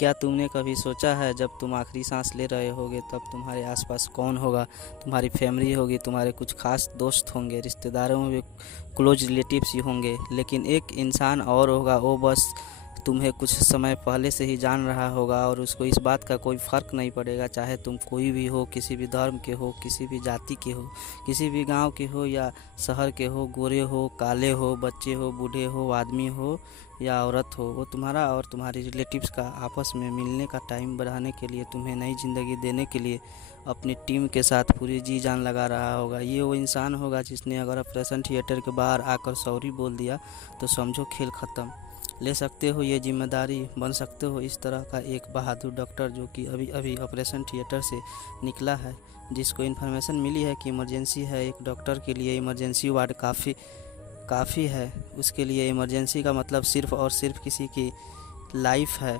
क्या तुमने कभी सोचा है जब तुम आखिरी सांस ले रहे होगे तब तुम्हारे आसपास कौन होगा? तुम्हारी फैमिली होगी, तुम्हारे कुछ खास दोस्त होंगे, रिश्तेदारों में भी क्लोज रिलेटिव्स ही होंगे, लेकिन एक इंसान और होगा, वो बस तुम्हें कुछ समय पहले से ही जान रहा होगा और उसको इस बात का कोई फ़र्क नहीं पड़ेगा, चाहे तुम कोई भी हो, किसी भी धर्म के हो, किसी भी जाति के हो, किसी भी गांव के हो या शहर के हो, गोरे हो, काले हो, बच्चे हो, बूढ़े हो, आदमी हो या औरत हो। वो तुम्हारा और तुम्हारी रिलेटिव्स का आपस में मिलने का टाइम बढ़ाने के लिए, तुम्हें नई ज़िंदगी देने के लिए अपनी टीम के साथ पूरी जी जान लगा रहा होगा। ये वो इंसान होगा जिसने अगर ऑपरेशन थिएटर के बाहर आकर सॉरी बोल दिया तो समझो खेल ख़त्म। ले सकते हो ये जिम्मेदारी, बन सकते हो इस तरह का एक बहादुर डॉक्टर जो कि अभी अभी ऑपरेशन थिएटर से निकला है, जिसको इन्फॉर्मेशन मिली है कि इमरजेंसी है। एक डॉक्टर के लिए इमरजेंसी वार्ड काफ़ी है। उसके लिए इमरजेंसी का मतलब सिर्फ़ और सिर्फ किसी की लाइफ है।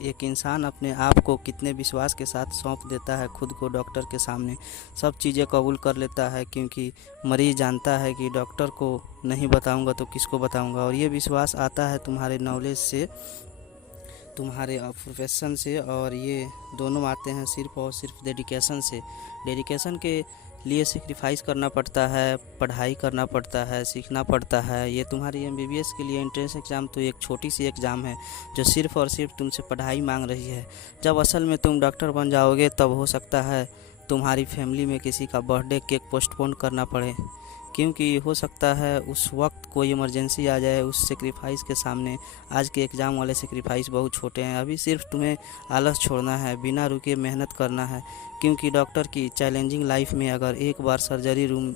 एक इंसान अपने आप को कितने विश्वास के साथ सौंप देता है खुद को डॉक्टर के सामने, सब चीज़ें कबूल कर लेता है, क्योंकि मरीज़ जानता है कि डॉक्टर को नहीं बताऊंगा तो किसको बताऊंगा। और ये विश्वास आता है तुम्हारे नॉलेज से, तुम्हारे प्रोफेशन से, और ये दोनों आते हैं सिर्फ़ और सिर्फ डेडिकेशन से। डेडिकेशन के लिए सेक्रीफाइस करना पड़ता है, पढ़ाई करना पड़ता है, सीखना पड़ता है। ये तुम्हारी एमबीबीएस के लिए एंट्रेंस एग्ज़ाम तो एक छोटी सी एग्ज़ाम है जो सिर्फ़ और सिर्फ तुमसे पढ़ाई मांग रही है। जब असल में तुम डॉक्टर बन जाओगे तब हो सकता है तुम्हारी फैमिली में किसी का बर्थडे केक पोस्टपोन करना पड़े, क्योंकि हो सकता है उस वक्त कोई इमरजेंसी आ जाए उस सेक्रीफाइस के सामने। आज के एग्ज़ाम वाले सेक्रीफाइस बहुत छोटे हैं। अभी सिर्फ तुम्हें आलस छोड़ना है, बिना रुके मेहनत करना है, क्योंकि डॉक्टर की चैलेंजिंग लाइफ में अगर एक बार सर्जरी रूम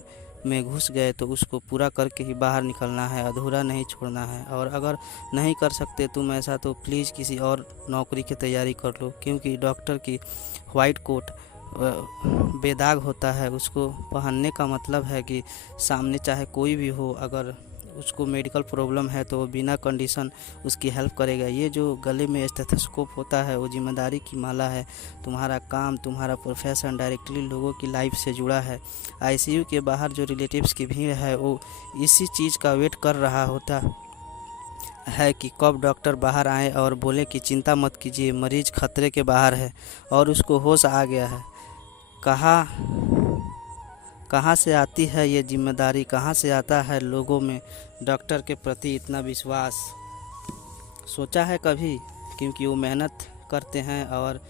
में घुस गए तो उसको पूरा करके ही बाहर निकलना है, अधूरा नहीं छोड़ना है। और अगर नहीं कर सकते तुम ऐसा तो प्लीज़ किसी और नौकरी की तैयारी कर लो, क्योंकि डॉक्टर की वाइट कोट बेदाग होता है। उसको पहनने का मतलब है कि सामने चाहे कोई भी हो, अगर उसको मेडिकल प्रॉब्लम है तो वो बिना कंडीशन उसकी हेल्प करेगा। ये जो गले में स्टेथोस्कोप होता है वो जिम्मेदारी की माला है। तुम्हारा काम, तुम्हारा प्रोफेशन डायरेक्टली लोगों की लाइफ से जुड़ा है। आईसीयू के बाहर जो रिलेटिव्स की भीड़ है वो इसी चीज़ का वेट कर रहा होता है कि कब डॉक्टर बाहर आए और बोले कि चिंता मत कीजिए, मरीज खतरे के बाहर है। और उसको होश आ गया है। कहाँ से आती है ये जिम्मेदारी, कहाँ से आता है लोगों में डॉक्टर के प्रति इतना विश्वास? सोचा है कभी? क्योंकि वो मेहनत करते हैं और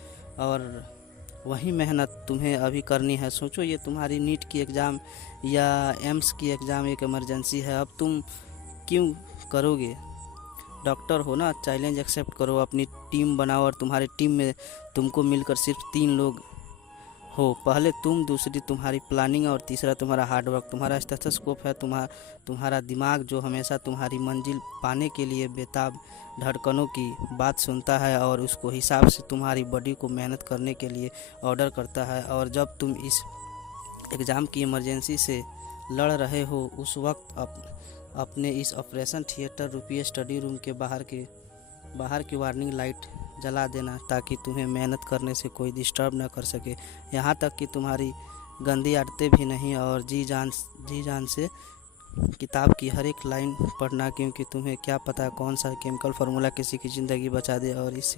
वही मेहनत तुम्हें अभी करनी है। सोचो, ये तुम्हारी नीट की एग्ज़ाम या एम्स की एग्ज़ाम एक इमरजेंसी है। अब तुम क्यों करोगे? डॉक्टर हो ना, चैलेंज एक्सेप्ट करो, अपनी टीम बनाओ और तुम्हारी टीम में तुमको मिलकर सिर्फ 3 लोग हो। पहले तुम, दूसरी तुम्हारी प्लानिंग और तीसरा तुम्हारा हार्डवर्क। तुम्हारा स्टेथोस्कोप है तुम्हारा दिमाग जो हमेशा तुम्हारी मंजिल पाने के लिए बेताब धड़कनों की बात सुनता है और उसको हिसाब से तुम्हारी बॉडी को मेहनत करने के लिए ऑर्डर करता है। और जब तुम इस एग्ज़ाम की इमरजेंसी से लड़ रहे हो उस वक्त अपने इस ऑपरेशन थिएटर रूपी स्टडी रूम के बाहर की वार्निंग लाइट जला देना, ताकि तुम्हें मेहनत करने से कोई डिस्टर्ब ना कर सके। यहाँ तक कि तुम्हारी गंदी आदतें भी नहीं, और जी जान से किताब की हर एक लाइन पढ़ना, क्योंकि तुम्हें क्या पता कौन सा केमिकल फार्मूला किसी की ज़िंदगी बचा दे। और इस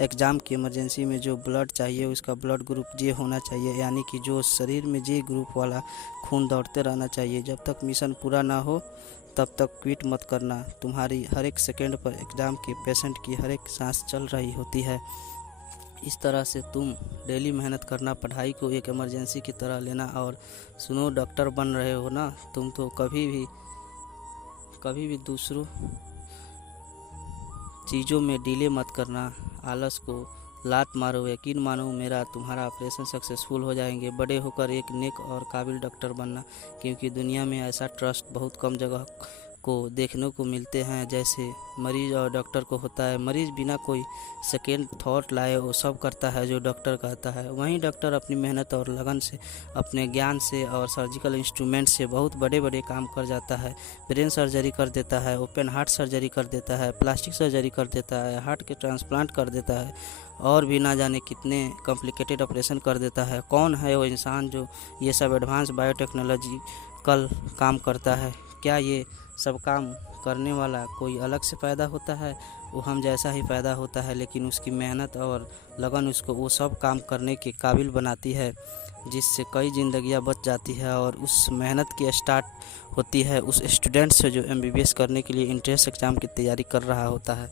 एग्ज़ाम की इमरजेंसी में जो ब्लड चाहिए उसका ब्लड ग्रुप जे होना चाहिए, यानी कि जो शरीर में जे ग्रुप वाला खून दौड़ते रहना चाहिए। जब तक मिशन पूरा ना हो तब तक क्विट मत करना। तुम्हारी हर एक सेकंड पर एग्ज़ाम के पेशेंट की हर एक सांस चल रही होती है। इस तरह से तुम डेली मेहनत करना, पढ़ाई को एक इमरजेंसी की तरह लेना। और सुनो, डॉक्टर बन रहे हो ना तुम, तो कभी भी दूसरों चीज़ों में डिले मत करना, आलस को लात मारो। यकीन मानो मेरा, तुम्हारा ऑपरेशन सक्सेसफुल हो जाएंगे। बड़े होकर एक नेक और काबिल डॉक्टर बनना, क्योंकि दुनिया में ऐसा ट्रस्ट बहुत कम जगह को देखने को मिलते हैं जैसे मरीज़ और डॉक्टर को होता है। मरीज़ बिना कोई सेकेंड थॉट लाए वो सब करता है जो डॉक्टर कहता है। वहीं डॉक्टर अपनी मेहनत और लगन से, अपने ज्ञान से और सर्जिकल इंस्ट्रूमेंट से बहुत बड़े बड़े काम कर जाता है। ब्रेन सर्जरी कर देता है, ओपन हार्ट सर्जरी कर देता है, प्लास्टिक सर्जरी कर देता है, हार्ट के ट्रांसप्लांट कर देता है, और भी ना जाने कितने कॉम्प्लिकेटेड ऑपरेशन कर देता है। कौन है वो इंसान जो ये सब एडवांस बायोटेक्नोलॉजिकल काम करता है? क्या ये सब काम करने वाला कोई अलग से पैदा होता है? वो हम जैसा ही पैदा होता है, लेकिन उसकी मेहनत और लगन उसको वो सब काम करने के काबिल बनाती है, जिससे कई ज़िंदगियां बच जाती है। और उस मेहनत की स्टार्ट होती है उस स्टूडेंट से जो एमबीबीएस करने के लिए एंट्रेंस एग्ज़ाम की तैयारी कर रहा होता है।